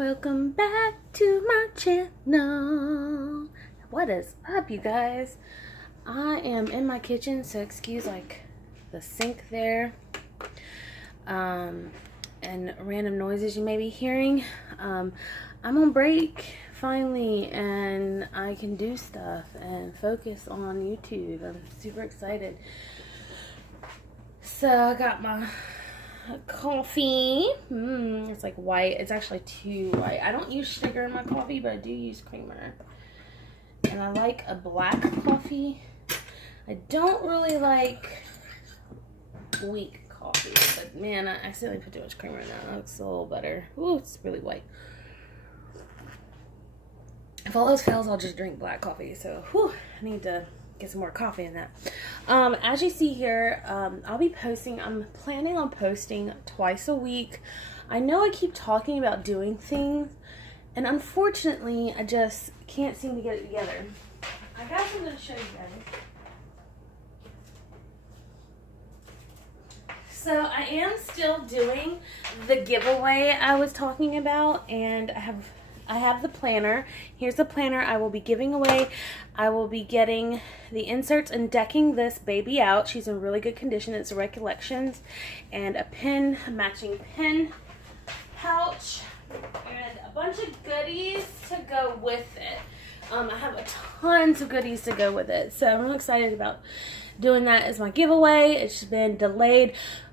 Welcome back to my channel. What is up, you guys? I am in my kitchen, so excuse like the sink there and random noises you may be hearing. I'm on break finally, and I can do stuff and focus on YouTube. I'm super excited. So I got my coffee. It's like white. It's actually too white. I don't use sugar in my coffee, but I do use creamer. And I like a black coffee. I don't really like weak coffee, but man, I accidentally put too much creamer in that. It looks a little better. Ooh, it's really white. If all else fails, I'll just drink black coffee. So, whew, I need to get some more coffee in that. As you see here, I'll be posting. I'm planning on posting twice a week. I know I keep talking about doing things, and unfortunately, I just can't seem to get it together. I got something to show you guys. So I am still doing the giveaway I was talking about, and I have the planner. Here's the planner I will be giving away. I will be getting the inserts and decking this baby out. She's in really good condition. It's Recollections, and a pin, a matching pin pouch, and a bunch of goodies to go with it. I have tons of goodies to go with it, so I'm really excited about doing that as my giveaway. It's been delayed.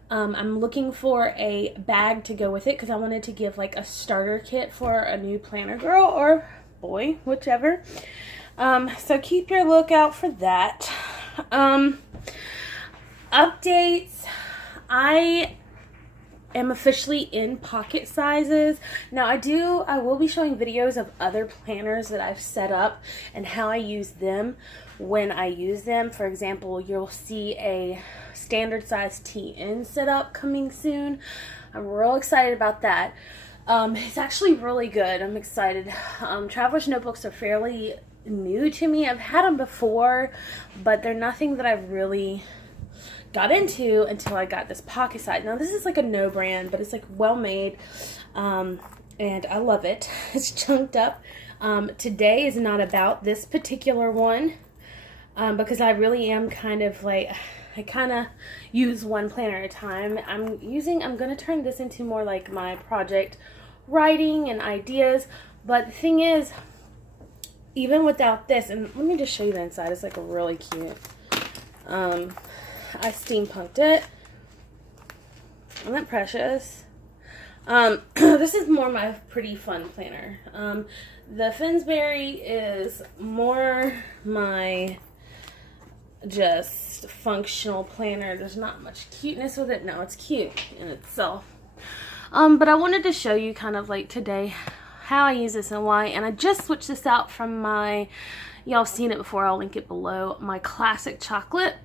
I'm looking for a bag to go with it because I wanted to give like a starter kit for a new planner girl or boy, whichever. So keep your lookout for that. Updates. I am officially in pocket sizes. Now I will be showing videos of other planners that I've set up and how I use them when I use them. For example, you'll see a standard size TN setup coming soon. I'm real excited about that. It's actually really good. I'm excited. Traveler's notebooks are fairly new to me. I've had them before, but they're nothing that I've really got into until I got this pocket size. Now this is like a no brand, but it's like well made, and I love it. It's chunked up. Today is not about this particular one, because I really am kind of like, I kind of use one planner at a time. I'm going to turn this into more like my project writing and ideas. But the thing is, even without this, and let me just show you the inside. It's like really cute. I steampunked it. Isn't that precious? This is more my pretty fun planner. The Finsbury is more my just functional planner. There's not much cuteness with it. No, it's cute in itself. But I wanted to show you kind of like today how I use this and why. And I just switched this out from my, y'all have seen it before, I'll link it below, my classic chocolate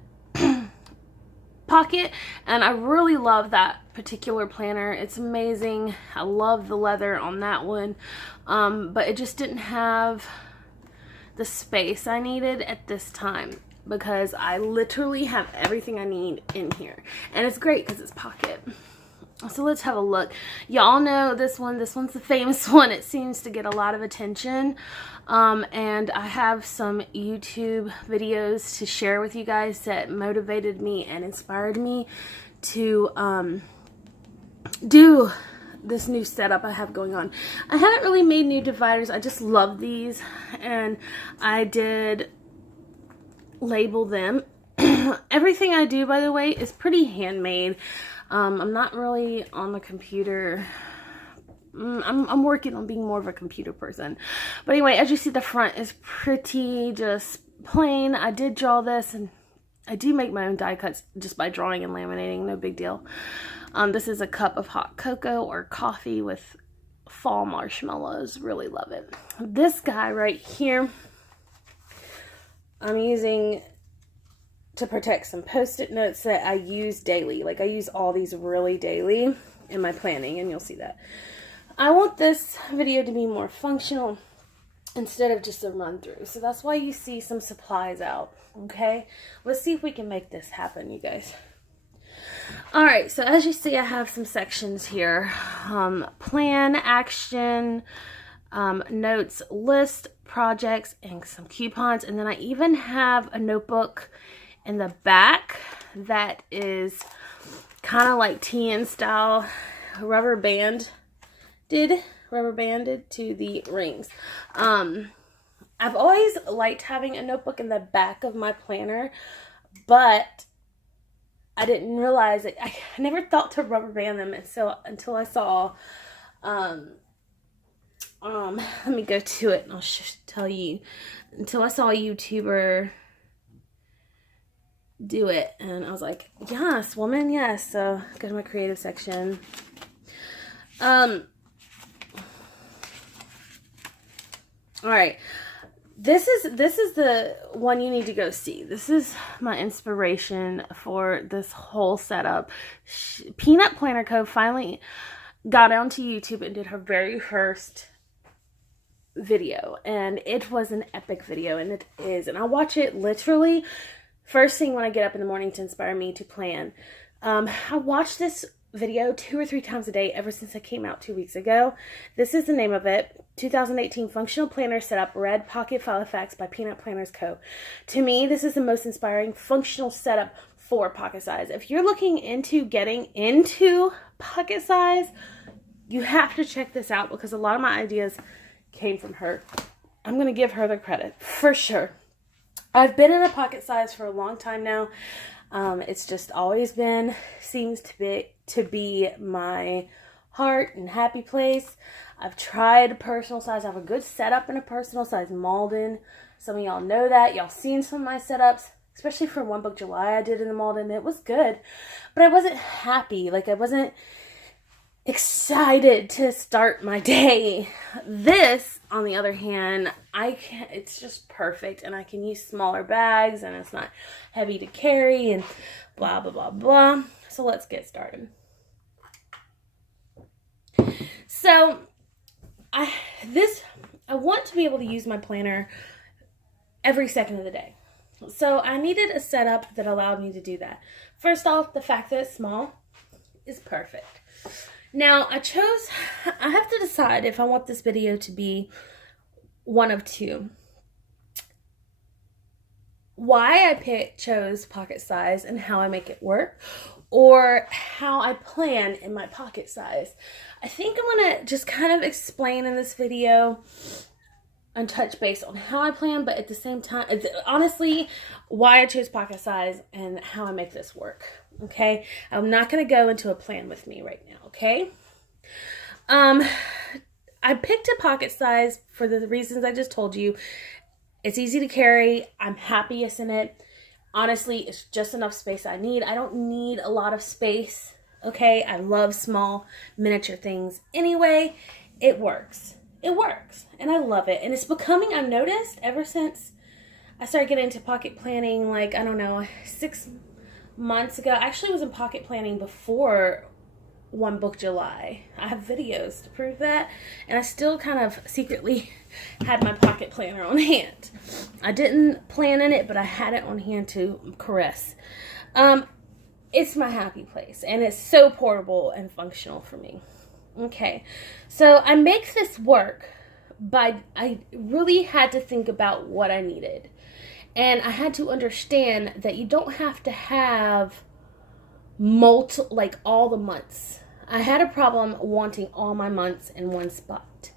pocket, and I really love that particular planner. It's amazing. I love the leather on that one, but it just didn't have the space I needed at this time, because I literally have everything I need in here, and it's great because it's pocket. So let's have a look. Y'all know this one. This one's the famous one. It seems to get a lot of attention. And I have some YouTube videos to share with you guys that motivated me and inspired me to do this new setup I have going on. I haven't really made new dividers. I just love these, and I did label them. Everything I do, by the way, is pretty handmade. I'm not really on the computer. I'm working on being more of a computer person. But anyway, as you see, the front is pretty just plain. I did draw this, and I do make my own die cuts just by drawing and laminating. No big deal. This is a cup of hot cocoa or coffee with fall marshmallows. Really love it. This guy right here, I'm using to protect some post-it notes that I use daily. Like I use all these really daily in my planning, and you'll see that. I want this video to be more functional instead of just a run through. So that's why you see some supplies out. Okay, let's see if we can make this happen, you guys. All right, so as you see, I have some sections here. Plan, action, notes, list, projects, and some coupons. And then I even have a notebook in the back that is kind of like TN style, rubber banded to the rings. I've always liked having a notebook in the back of my planner, but I didn't realize it. I never thought to rubber band them, and so until I saw, let me go to it and I'll tell you. Until I saw a YouTuber do it, and I was like, yes, woman, yes. So go to my creative section. All right. This is the one you need to go see. This is my inspiration for this whole setup. Penut Planner Co. finally got onto YouTube and did her very first video, and it was an epic video, and it is. And I watch it literally first thing when I get up in the morning to inspire me to plan. I watch this video 2 or 3 times a day ever since it came out 2 weeks ago. This is the name of it: 2018 Functional Planner Setup, Red Pocket Filofax by Penut Planners Co. To me, this is the most inspiring functional setup for pocket size. If you're looking into getting into pocket size, you have to check this out because a lot of my ideas came from her. I'm going to give her the credit for sure. I've been in a pocket size for a long time now. It's just always been, seems to be my heart and happy place. I've tried personal size. I have a good setup in a personal size Malden. Some of y'all know that. Y'all seen some of my setups, especially for One Book July I did in the Malden. It was good, but I wasn't happy. Like, I wasn't excited to start my day. This, on the other hand, it's just perfect, and I can use smaller bags, and it's not heavy to carry, and blah blah blah blah. So let's get started. So I want to be able to use my planner every second of the day. So I needed a setup that allowed me to do that. First off, the fact that it's small is perfect. Now, I have to decide if I want this video to be one of two. Why I chose pocket size and how I make it work, or how I plan in my pocket size. I think I'm going to just kind of explain in this video and touch base on how I plan, but at the same time, honestly, why I chose pocket size and how I make this work. Okay, I'm not going to go into a plan with me right now, okay? I picked a pocket size for the reasons I just told you. It's easy to carry. I'm happiest in it. Honestly, it's just enough space I need. I don't need a lot of space, okay? I love small miniature things. Anyway, it works. It works, and I love it. And it's becoming, I've noticed, ever since I started getting into pocket planning, like, I don't know, 6 months ago. I actually was in pocket planning before One Book July. I have videos to prove that, and I still kind of secretly had my pocket planner on hand. I didn't plan in it, but I had it on hand to caress. It's my happy place, and it's so portable and functional for me. Okay, so I make this work, but I really had to think about what I needed. And I had to understand that you don't have to have like all the months. I had a problem wanting all my months in one spot.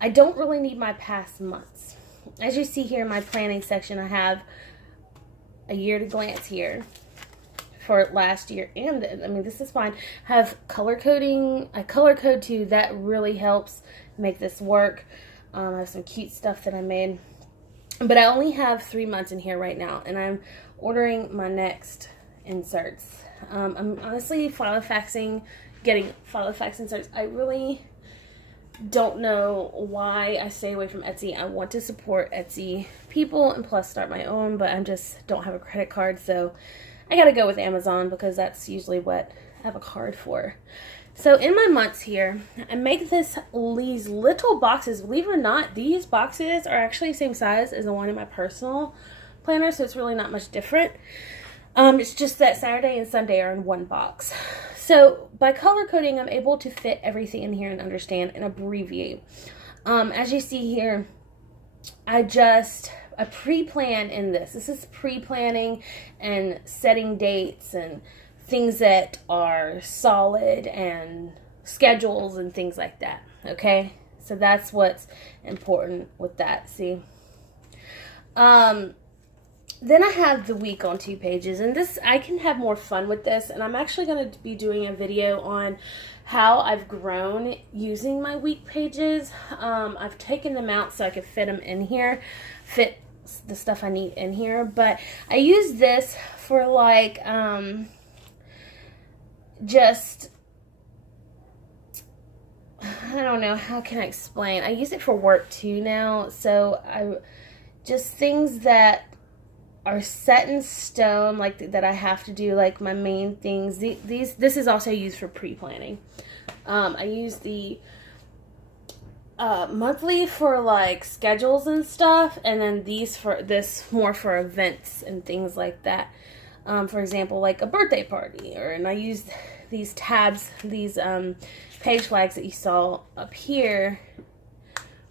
I don't really need my past months. As you see here in my planning section, I have a year to glance here for last year. And I mean, this is fine. I have color coding. I color code too. That really helps make this work. I have some cute stuff that I made. But I only have 3 months in here right now, and I'm ordering my next inserts. I'm honestly getting Filofax inserts. I really don't know why I stay away from Etsy. I want to support Etsy people and plus start my own, but I just don't have a credit card, so I gotta go with Amazon because that's usually what I have a card for. So in my months here, I make these little boxes. Believe it or not, these boxes are actually the same size as the one in my personal planner, so it's really not much different. It's just that Saturday and Sunday are in one box. So by color coding, I'm able to fit everything in here and understand and abbreviate. As you see here, I pre-plan in this. This is pre-planning and setting dates and things that are solid and schedules and things like that. Okay, so that's what's important with that. See, then I have the week on 2 pages, and this, I can have more fun with this, and I'm actually going to be doing a video on how I've grown using my week pages. I've taken them out so I could fit them in here, fit the stuff I need in here, but I use this for like, just, I don't know, how can I explain? I use it for work too now, so just things that are set in stone, like that I have to do, like my main things. This is also used for pre-planning. I use the monthly for like schedules and stuff, and then this more for events and things like that. For example, like a birthday party, and I use these tabs, these page flags that you saw up here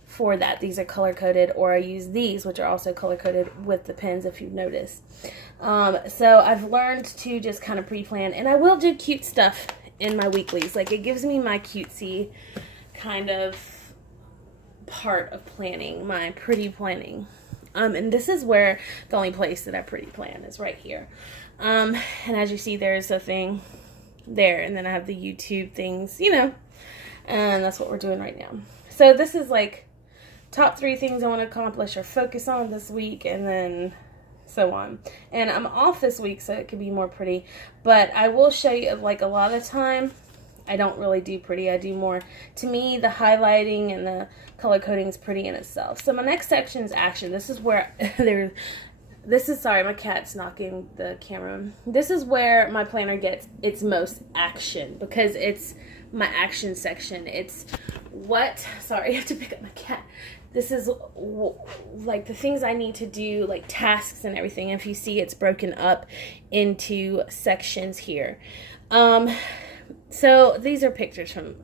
for that. These are color coded, or I use these, which are also color coded with the pens, if you've noticed. So I've learned to just kind of pre-plan, and I will do cute stuff in my weeklies. Like, it gives me my cutesy kind of part of planning, my pretty planning. And this is where the only place that I pretty plan is right here. And as you see, there's a thing there, and then I have the YouTube things, you know, and that's what we're doing right now. So this is like top 3 things I want to accomplish or focus on this week, and then so on. And I'm off this week, so it could be more pretty, but I will show you, like, a lot of the time I don't really do pretty. I do more, to me, the highlighting and the color coding is pretty in itself. So my next section is action. This is where sorry, my cat's knocking the camera. This is where my planner gets its most action, because it's my action section. It's sorry, I have to pick up my cat. This is like the things I need to do, like tasks and everything. If you see, it's broken up into sections here. So these are pictures from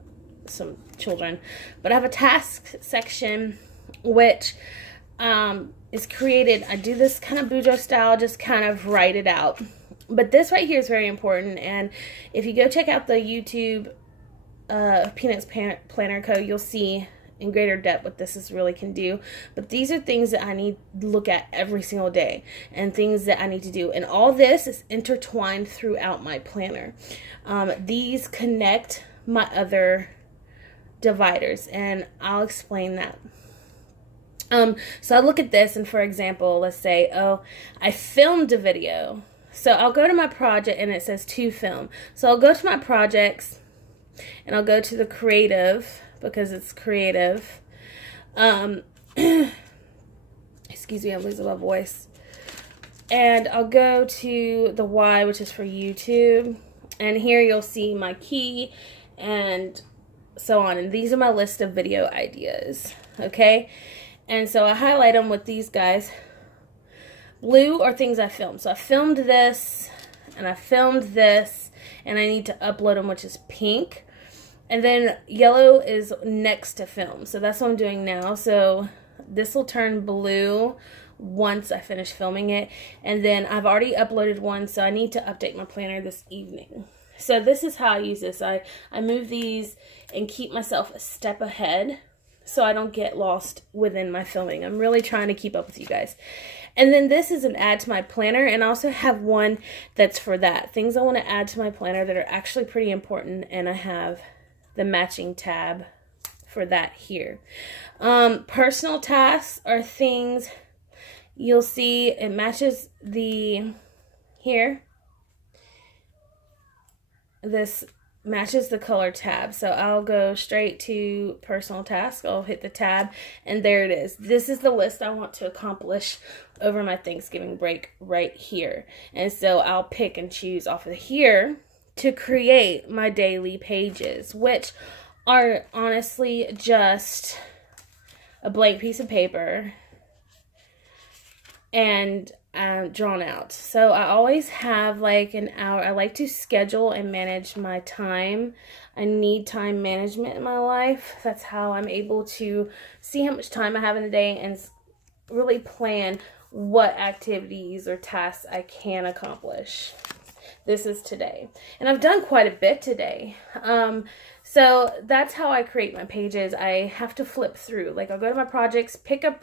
some children, but I have a task section which is created. I do this kind of Bujo style, just kind of write it out. But this right here is very important, and if you go check out the YouTube Penut Planner Co, you'll see in greater depth what this really can do. But these are things that I need to look at every single day, and things that I need to do, and all this is intertwined throughout my planner. These connect my other dividers, and I'll explain that. So I look at this, and for example, let's say, oh, I filmed a video. So I'll go to my project, and it says to film. So I'll go to my projects, and I'll go to the creative, because it's creative. Excuse me, I'm losing my voice. And I'll go to the Y, which is for YouTube. And here you'll see my key and so on. And these are my list of video ideas. Okay? And so I highlight them with these guys. Blue are things I filmed. So I filmed this, and I filmed this, and I need to upload them, which is pink. And then yellow is next to film. So that's what I'm doing now. So this will turn blue once I finish filming it. And then I've already uploaded one, so I need to update my planner this evening. So this is how I use this. I move these and keep myself a step ahead so I don't get lost within my filming. I'm really trying to keep up with you guys. And then this is an add to my planner, and I also have one that's for that. Things I want to add to my planner that are actually pretty important, and I have the matching tab for that here. Personal tasks are things you'll see, it matches here. This matches the color tab. So I'll go straight to personal task. I'll hit the tab, and there it is. This is the list I want to accomplish over my Thanksgiving break right here. And so I'll pick and choose off of here to create my daily pages, which are honestly just a blank piece of paper and drawn out. So I always have like an hour. I like to schedule and manage my time. I need time management in my life. That's how I'm able to see how much time I have in the day and really plan what activities or tasks I can accomplish. This is today. And I've done quite a bit today. So that's how I create my pages. I have to flip through. Like, I'll go to my projects, pick a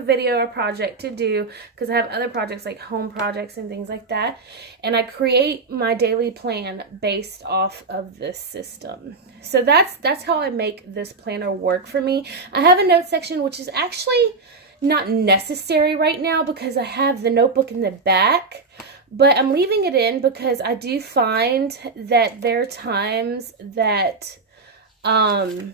video or project to do, because I have other projects like home projects and things like that. And I create my daily plan based off of this system. So that's how I make this planner work for me. I have a note section, which is actually not necessary right now because I have the notebook in the back. But I'm leaving it in because I do find that there are times that I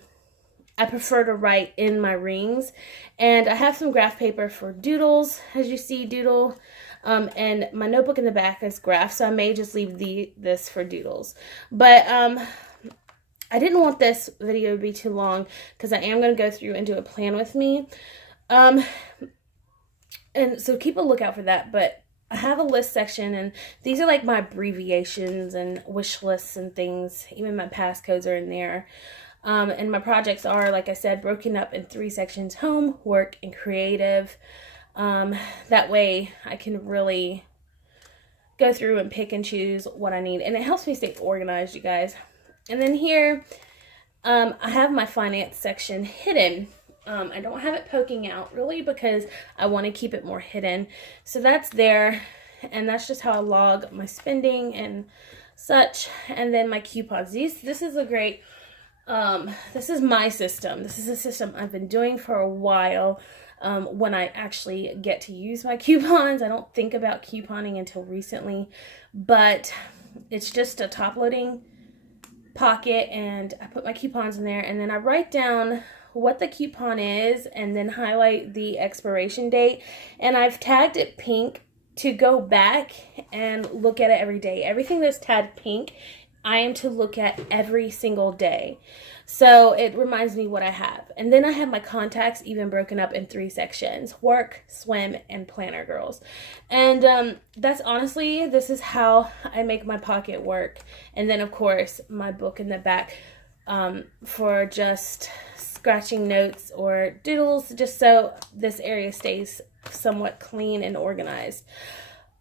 prefer to write in my rings. And I have some graph paper for doodles, as you see, doodle. And my notebook in the back is graph, so I may just leave this for doodles. But I didn't want this video to be too long because I am going to go through and do a plan with me. And so keep a lookout for that. But I have a list section, and these are like my abbreviations and wish lists and things. Even my passcodes are in there. And my projects are, like I said, broken up in 3 sections: home, work, and creative. That way I can really go through and pick and choose what I need. And it helps me stay organized, you guys. And then here, I have my finance section hidden. I don't have it poking out really because I want to keep it more hidden. So that's there, and that's just how I log my spending and such. And then my coupons. This is a great, this is my system. This is a system I've been doing for a while. When I actually get to use my coupons, I don't think about couponing until recently, but it's just a top loading pocket, and I put my coupons in there, and then I write down what the coupon is and then highlight the expiration date. And I've tagged it pink to go back and look at it every day. Everything that's tagged pink, I am to look at every single day. So it reminds me what I have. And then I have my contacts even broken up in 3 sections: work, swim, and planner girls. And that's honestly, this is how I make my pocket work. And then of course my book in the back for just scratching notes or doodles, just so this area stays somewhat clean and organized.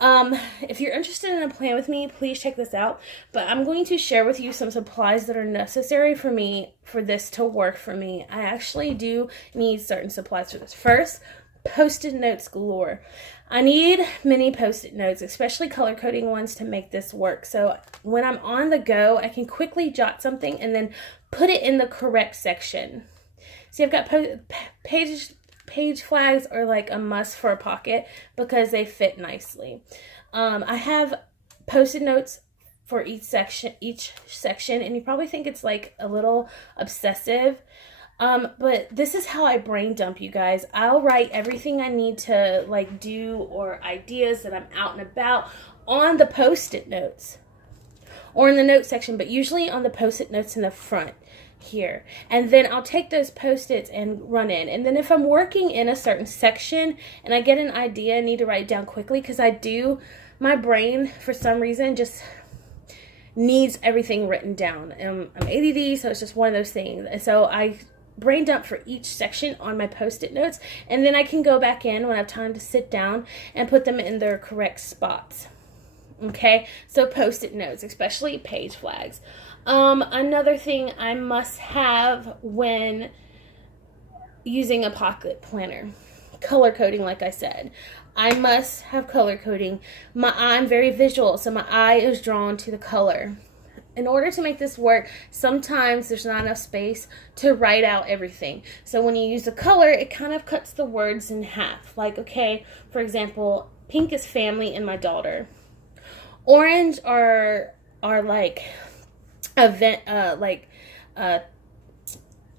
If you're interested in a plan with me, please check this out. But I'm going to share with you some supplies that are necessary for me for this to work for me. I actually do need certain supplies for this. First, Post-it notes galore. I need many Post-it notes, especially color coding ones, to make this work. So when I'm on the go, I can quickly jot something and then put it in the correct section. See, I've got page flags are like a must for a pocket because they fit nicely. I have Post-it notes for each section, and you probably think it's like a little obsessive. But this is how I brain dump, you guys. I'll write everything I need to like do or ideas that I'm out and about on the Post-it notes or in the note section, but usually on the Post-it notes in the front here. And then I'll take those Post-its and run in. And then if I'm working in a certain section and I get an idea, I need to write it down quickly, because my brain for some reason just needs everything written down. I'm ADD, so it's just one of those things. And so I brain dump for each section on my Post-it notes, and then I can go back in when I have time to sit down and put them in their correct spots. Okay, so Post-it notes, especially page flags. Another thing I must have when using a pocket planner: color coding. Like I said, I must have color coding. I'm very visual, so my eye is drawn to the color. In order to make this work, sometimes there's not enough space to write out everything. So when you use the color, it kind of cuts the words in half. Like, okay, for example, pink is family and my daughter. Orange are like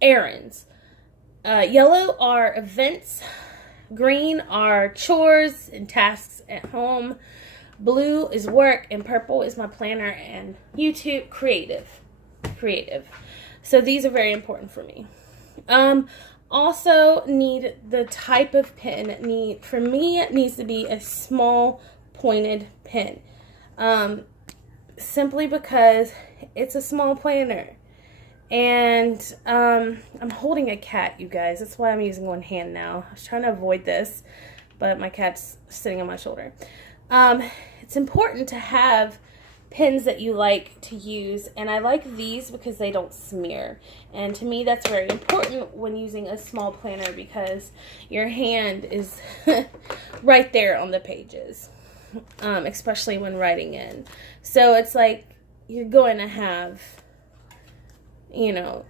errands. Yellow are events. Green are chores and tasks at home. Blue is work, and purple is my planner and YouTube creative. So these are very important for me. Also need the type of pen. For me, it needs to be a small pointed pen. Simply because it's a small planner. And I'm holding a cat, you guys. That's why I'm using one hand now. I was trying to avoid this, but my cat's sitting on my shoulder. It's important to have pens that you like to use, and I like these because they don't smear. And to me, that's very important when using a small planner because your hand is right there on the pages, especially when writing in. So it's like you're going to have, you know,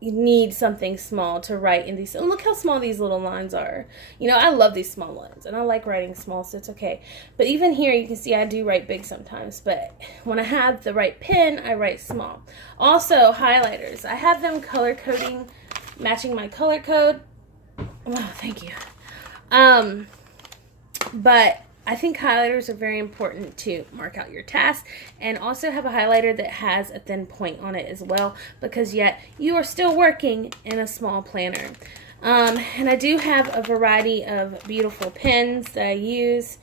you need something small to write in these. And look how small these little lines are. You know, I love these small lines, and I like writing small, so it's okay. But even here, you can see I do write big sometimes. But when I have the right pen, I write small. Also, highlighters. I have them color coding, matching my color code. Oh, thank you. But I think highlighters are very important to mark out your tasks, and also have a highlighter that has a thin point on it as well, because yet you are still working in a small planner. And I do have a variety of beautiful pens that I use,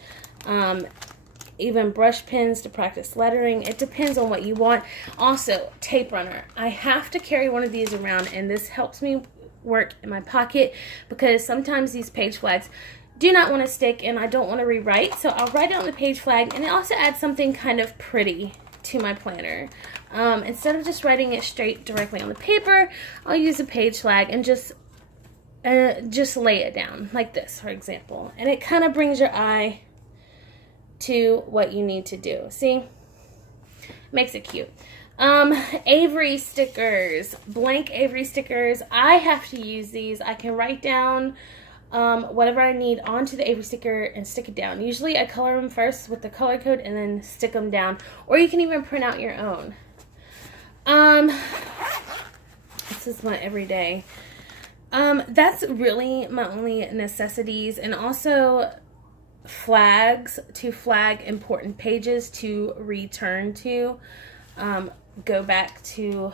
even brush pens to practice lettering. It depends on what you want. Also, tape runner. I have to carry one of these around, and this helps me work in my pocket because sometimes these page flags do not want to stick and I don't want to rewrite, so I'll write it on the page flag, and it also adds something kind of pretty to my planner. Instead of just writing it straight directly on the paper, I'll use a page flag and just lay it down like this, for example, and it kind of brings your eye to what you need to do. See? Makes it cute. Avery stickers, blank Avery stickers. I have to use these. I can write down whatever I need onto the Avery sticker and stick it down. Usually I color them first with the color code and then stick them down, or you can even print out your own. This is my everyday. That's really my only necessities, and also flags to flag important pages to return to. Go back to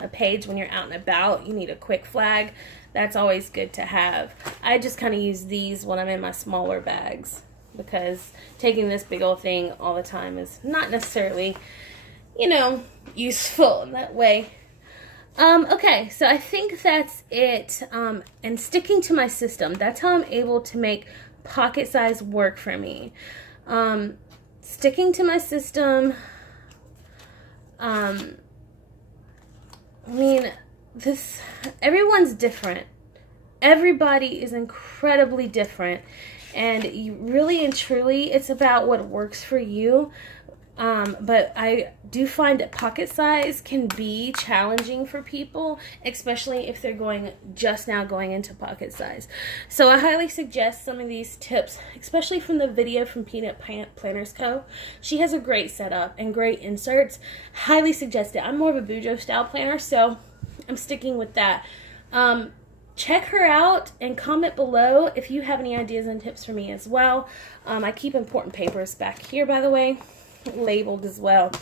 a page when you're out and about. You need a quick flag. That's always good to have. I just kind of use these when I'm in my smaller bags because taking this big old thing all the time is not necessarily, you know, useful in that way. Okay, so I think that's it. And sticking to my system, that's how I'm able to make pocket size work for me. Sticking to my system, I mean, everyone's different. Everybody is incredibly different, and you really and truly, it's about what works for you. But I do find that pocket size can be challenging for people, especially if they're just now going into pocket size. So I highly suggest some of these tips, especially from the video from Penut Planners Co. She has a great setup and great inserts. Highly suggest it. I'm more of a Bujo style planner, so I'm sticking with that. Check her out and comment below if you have any ideas and tips for me as well. I keep important papers back here, by the way, labeled as well.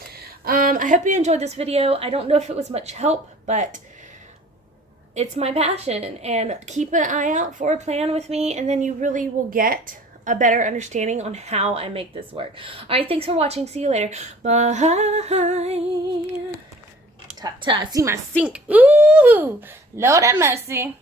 I hope you enjoyed this video. I don't know if it was much help, but it's my passion, and keep an eye out for a plan with me, and then you really will get a better understanding on how I make this work. All right, thanks for watching. See you later. Bye. Ta-ta. See my sink. Ooh, Lord have mercy.